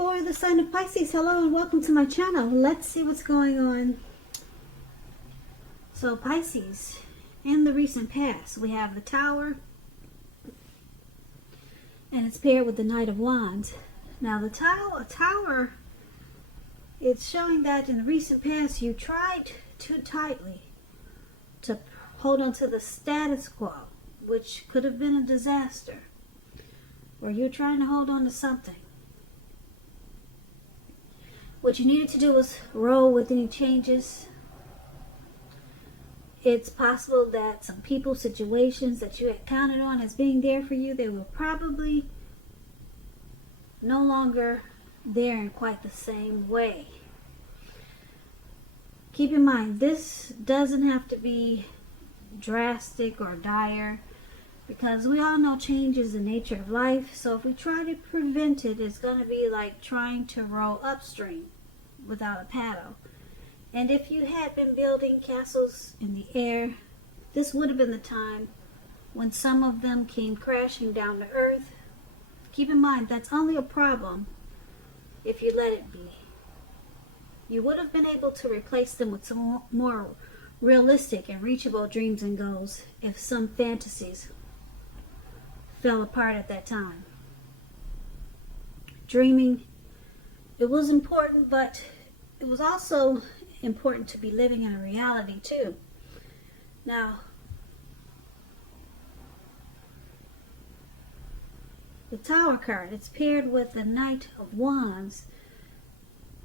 For the sign of Pisces, hello and welcome to my channel. Let's see what's going on. So Pisces, in the recent past, we have the Tower, and it's paired with the Knight of Wands. Now the Tower, it's showing that in the recent past you tried too tightly to hold on to the status quo, which could have been a disaster. Or you're trying to hold on to something. What you needed to do was roll with any changes. It's possible that some people, situations that you had counted on as being there for you, they were probably no longer there in quite the same way. Keep in mind, this doesn't have to be drastic or dire, because we all know change is the nature of life. So if we try to prevent it, it's going to be like trying to row upstream without a paddle. And if you had been building castles in the air, this would have been the time when some of them came crashing down to earth. Keep in mind, that's only a problem if you let it be. You would have been able to replace them with some more realistic and reachable dreams and goals if some fantasies fell apart at that time. Dreaming, it was important, but it was also important to be living in a reality too. Now, the Tower card, it's paired with the Knight of Wands.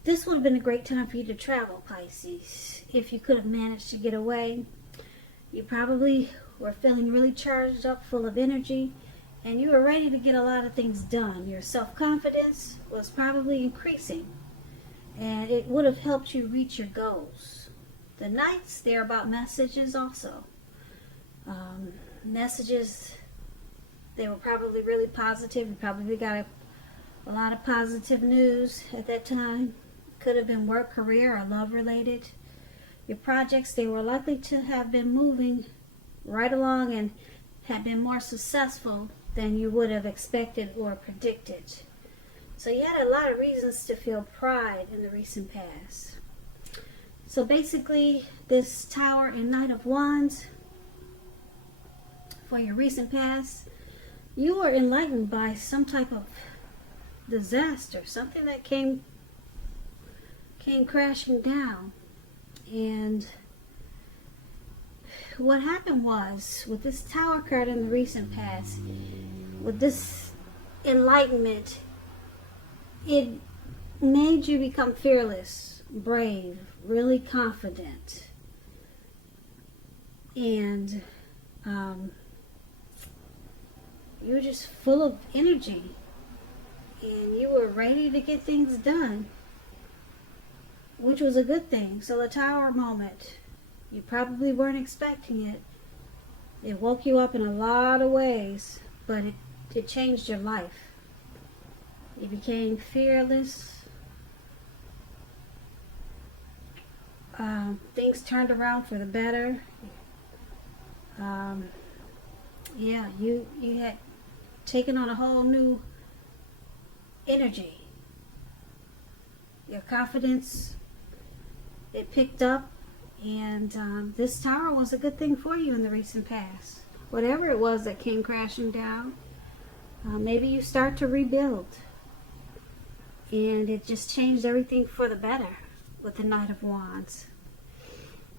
This would have been a great time for you to travel, Pisces. If you could have managed to get away, you probably were feeling really charged up, full of energy, and you were ready to get a lot of things done. Your self-confidence was probably increasing, and it would have helped you reach your goals. The Knights, they're about messages also. Messages, they were probably really positive. You probably got a lot of positive news at that time. Could have been work, career, or love related. Your projects, they were likely to have been moving right along and had been more successful than you would have expected or predicted. So you had a lot of reasons to feel pride in the recent past. So basically, this Tower and Knight of Wands, for your recent past, you were enlightened by some type of disaster, something that came crashing down. And what happened was, with this Tower card in the recent past, with this enlightenment, it made you become fearless, brave, really confident. And you were just full of energy. And you were ready to get things done, which was a good thing. So the Tower moment, you probably weren't expecting it. It woke you up in a lot of ways, but it changed your life. You became fearless. Things turned around for the better. Yeah, you had taken on a whole new energy. Your confidence, it picked up, and this Tower was a good thing for you in the recent past. Whatever it was that came crashing down, maybe you start to rebuild, and it just changed everything for the better with the Knight of Wands.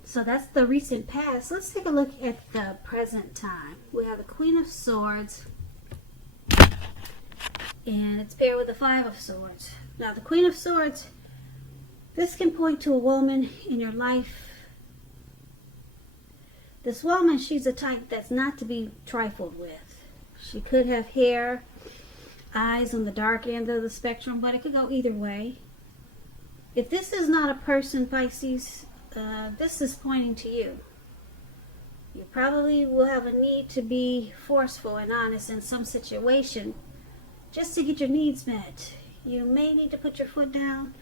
So that's the recent past. Let's take a look at the present time. We have the Queen of Swords, and it's paired with the Five of Swords. Now the Queen of Swords, this can point to a woman in your life. This woman, she's a type that's not to be trifled with. She could have hair, eyes on the dark end of the spectrum, but it could go either way. If this is not a person, Pisces, this is pointing to you. You probably will have a need to be forceful and honest in some situation just to get your needs met. You may need to put your foot down.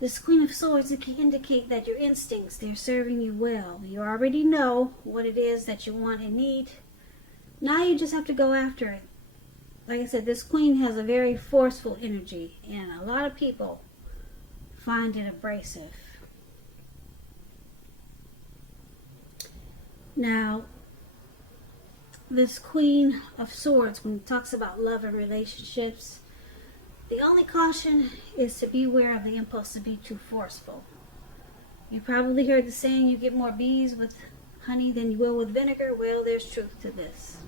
This Queen of Swords, it can indicate that your instincts, they're serving you well. You already know what it is that you want and need. Now you just have to go after it. like I said, this queen has a very forceful energy, and a lot of people find it abrasive. Now, this Queen of Swords, when it talks about love and relationships, the only caution is to beware of the impulse to be too forceful. You probably heard the saying, you get more bees with honey than you will with vinegar. Well, there's truth to this.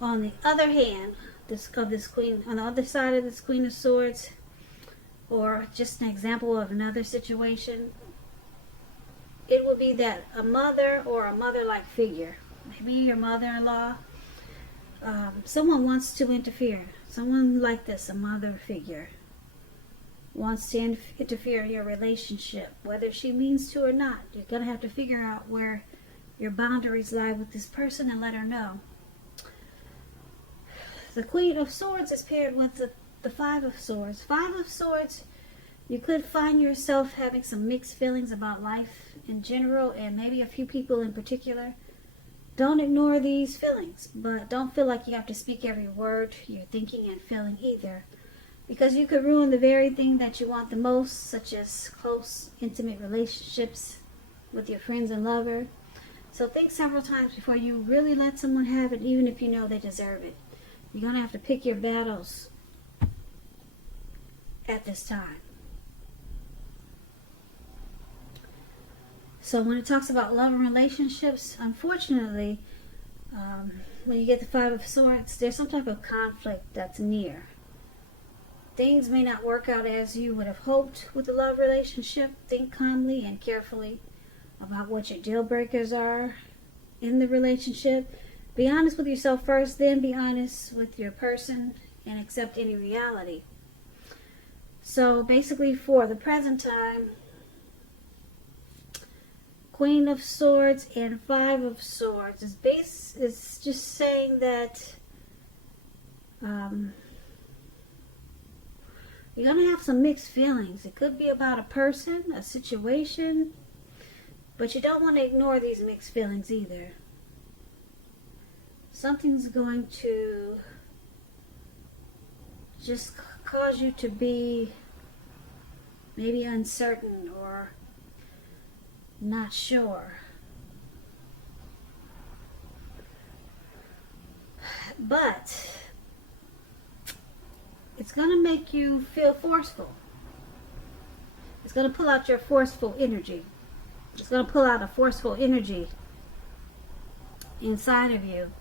On the other hand, on the other side of this Queen of Swords, or just an example of another situation, it will be that a mother or a mother-like figure, maybe your mother-in-law, someone wants to interfere. Someone like this, a mother figure, wants to interfere in your relationship, whether she means to or not. You're going to have to figure out where your boundaries lie with this person and let her know. The Queen of Swords is paired with the Five of Swords. Five of Swords, you could find yourself having some mixed feelings about life in general, and maybe a few people in particular. Don't ignore these feelings, but don't feel like you have to speak every word you're thinking and feeling either, because you could ruin the very thing that you want the most, such as close, intimate relationships with your friends and lover. So think several times before you really let someone have it, even if you know they deserve it. You're going to have to pick your battles at this time. So when it talks about love and relationships, unfortunately, when you get the Five of Swords, there's some type of conflict that's near. Things may not work out as you would have hoped with the love relationship. Think calmly and carefully about what your deal breakers are in the relationship. Be honest with yourself first, then be honest with your person and accept any reality. So basically, for the present time, Queen of Swords and Five of Swords is just saying that you're going to have some mixed feelings. It could be about a person, a situation, but you don't want to ignore these mixed feelings either. Something's going to just cause you to be maybe uncertain or not sure. But it's going to make you feel forceful. It's going to pull out your forceful energy. It's going to pull out a forceful energy inside of you.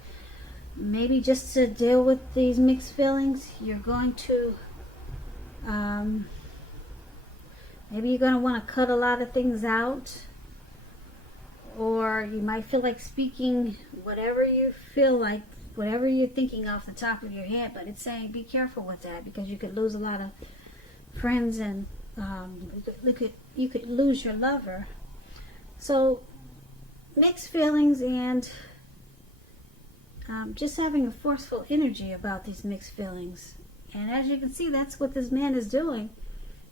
Maybe just to deal with these mixed feelings, you're going to maybe you're going to want to cut a lot of things out, or you might feel like speaking whatever you feel like, whatever you're thinking off the top of your head. But it's saying be careful with that, because you could lose a lot of friends, and you could lose your lover. So mixed feelings, and just having a forceful energy about these mixed feelings. And as you can see, that's what this man is doing.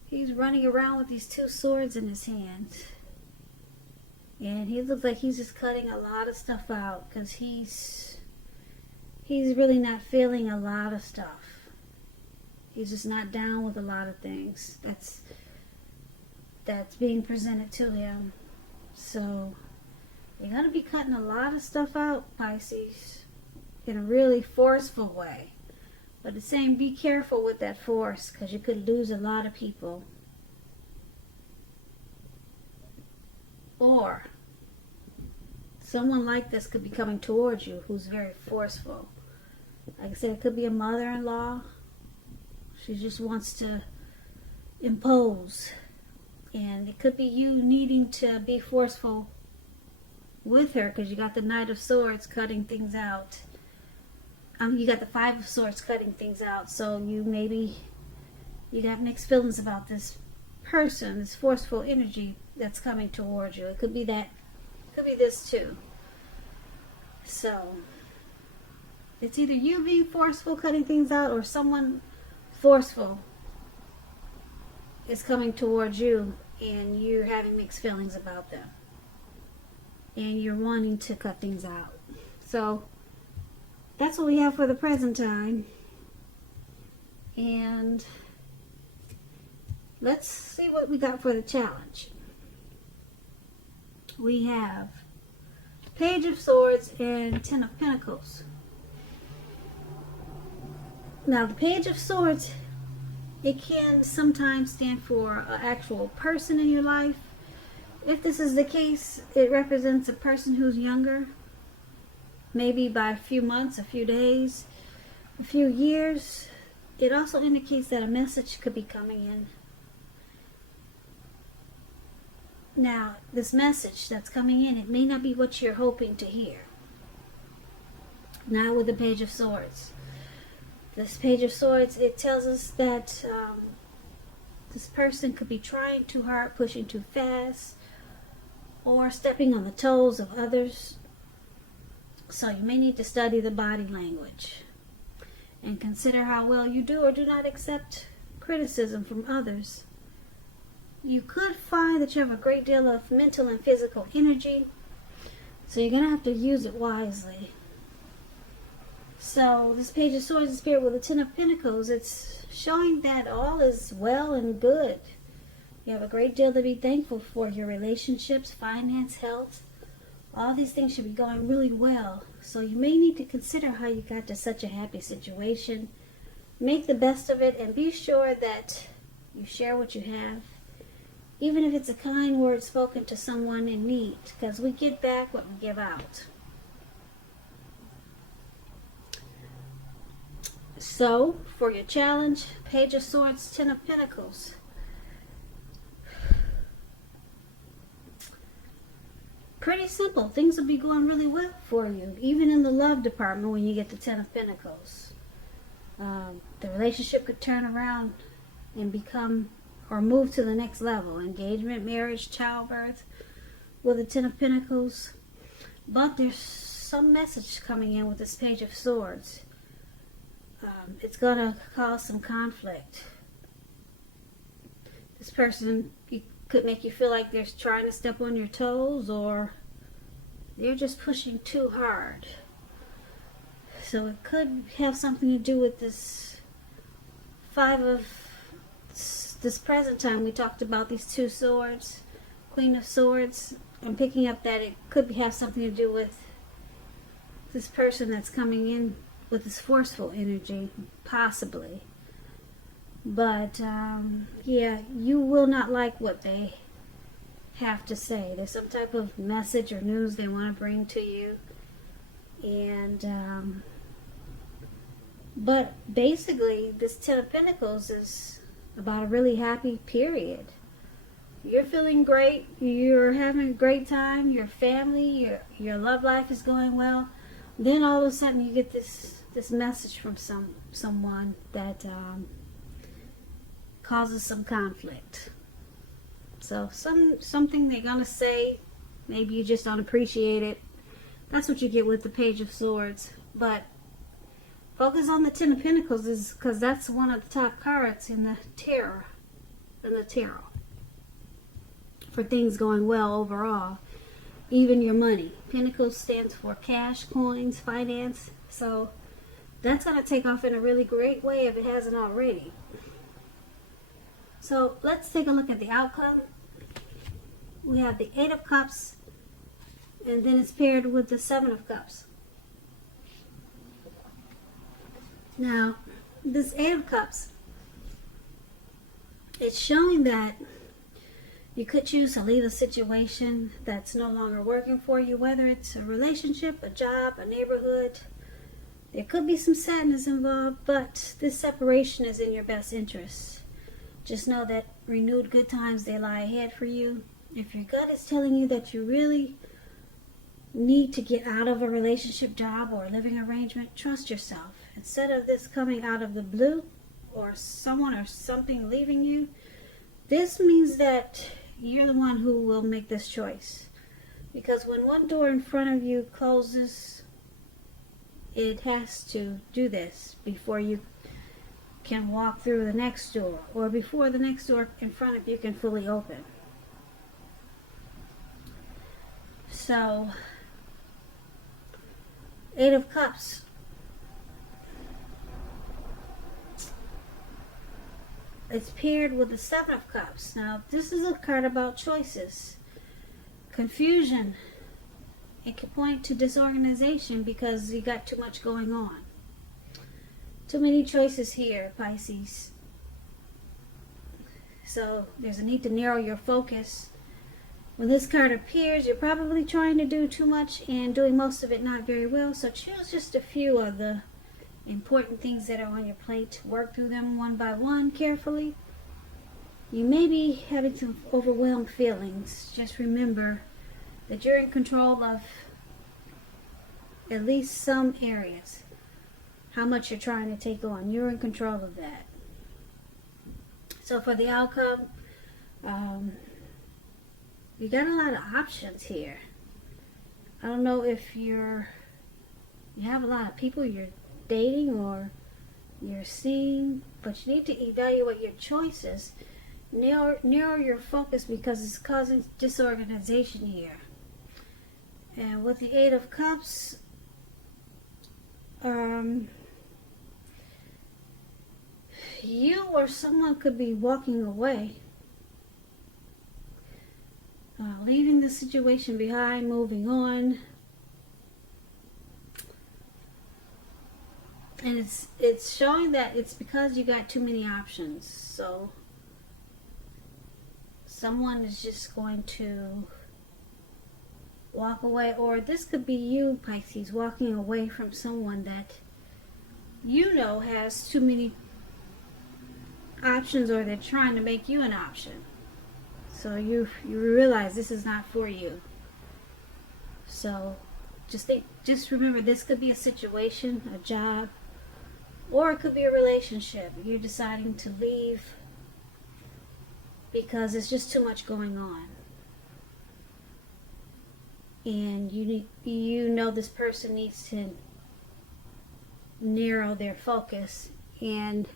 He's running around with these two swords in his hands. And he looks like he's just cutting a lot of stuff out, because he's really not feeling a lot of stuff. He's just not down with a lot of things that's being presented to him. So you're going to be cutting a lot of stuff out, Pisces, in a really forceful way. But it's saying be careful with that force, because you could lose a lot of people. Or someone like this could be coming towards you who's very forceful. Like I said, it could be a mother-in-law. She just wants to impose. And it could be you needing to be forceful with her, because you got the Knight of Swords cutting things out. You got the Five of Swords cutting things out. So you got mixed feelings about this person, this forceful energy that's coming towards you. It could be that. It could be this too. So it's either you being forceful, cutting things out, or someone forceful is coming towards you, and you're having mixed feelings about them, and you're wanting to cut things out. So that's what we have for the present time. And let's see what we got for the challenge. We have Page of Swords and Ten of Pentacles. Now, the Page of Swords, it can sometimes stand for an actual person in your life. If this is the case, it represents a person who's younger, maybe by a few months, a few days, a few years. It also indicates that a message could be coming in. Now, this message that's coming in, it may not be what you're hoping to hear. Now with the Page of Swords. This Page of Swords, it tells us that this person could be trying too hard, pushing too fast, or stepping on the toes of others. So you may need to study the body language and consider how well you do or do not accept criticism from others. You could find that you have a great deal of mental and physical energy, so you're going to have to use it wisely. So this Page of Swords is paired with the Ten of Pentacles. It's showing that all is well and good. You have a great deal to be thankful for. Your relationships, finance, health, all these things should be going really well. So you may need to consider how you got to such a happy situation. Make the best of it and be sure that you share what you have. Even if it's a kind word spoken to someone in need, because we get back what we give out. So, for your challenge, Page of Swords, Ten of Pentacles. Pretty simple. Things will be going really well for you, even in the love department when you get the Ten of Pentacles. The relationship could turn around and become or move to the next level. Engagement, marriage, childbirth with the Ten of Pentacles. But there's some message coming in with this Page of Swords. It's going to cause some conflict. This person could make you feel like they're trying to step on your toes, or they're just pushing too hard. So it could have something to do with this this present time. We talked about these two swords, Queen of Swords. I'm picking up that it could have something to do with this person that's coming in with this forceful energy, possibly. But yeah, you will not like what they have to say. There's some type of message or news they want to bring to you. And but basically this Ten of Pentacles is about a really happy period. You're feeling great, you're having a great time, your family, your love life is going well. Then all of a sudden you get this message from someone that causes some conflict. So something they're gonna say, maybe you just don't appreciate it. That's what you get with the Page of Swords. But focus on the Ten of Pentacles, is because that's one of the top cards in the tarot. For things going well overall, even your money. Pentacles stands for cash, coins, finance. So that's going to take off in a really great way if it hasn't already. So let's take a look at the outcome. We have the Eight of Cups, and then it's paired with the Seven of Cups. Now, this Eight of Cups, it's showing that you could choose to leave a situation that's no longer working for you, whether it's a relationship, a job, a neighborhood. There could be some sadness involved, but this separation is in your best interest. Just know that renewed good times, they lie ahead for you. If your gut is telling you that you really need to get out of a relationship, job, or living arrangement, trust yourself. Instead of this coming out of the blue, or someone or something leaving you, this means that you're the one who will make this choice. Because when one door in front of you closes, it has to do this before you can walk through the next door, or before the next door in front of you can fully open. So, Eight of Cups, it's paired with the Seven of Cups. Now, this is a card about choices, confusion. It can point to disorganization because you got too much going on. Too many choices here, Pisces. So there's a need to narrow your focus. When this card appears, you're probably trying to do too much and doing most of it not very well. So choose just a few of the important things that are on your plate. Work through them one by one carefully. You may be having some overwhelmed feelings. Just remember that you're in control of at least some areas. How much you're trying to take on, you're in control of that. So for the outcome, you got a lot of options here. I don't know if you have a lot of people you're dating or you're seeing, but you need to evaluate your choices. Narrow your focus because it's causing disorganization here. And with the Eight of Cups, you or someone could be walking away, leaving the situation behind, moving on. And it's showing that it's because you got too many options. So someone is just going to walk away, or this could be you, Pisces, walking away from someone that you know has too many options, or they're trying to make you an option. So you realize this is not for you. So just remember, this could be a situation, a job, or it could be a relationship. You're deciding to leave because it's just too much going on. And you know this person needs to narrow their focus, and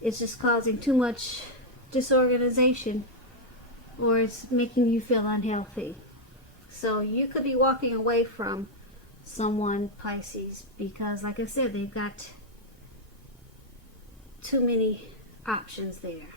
it's just causing too much disorganization, or it's making you feel unhealthy. So you could be walking away from someone, Pisces, because like I said, they've got too many options there.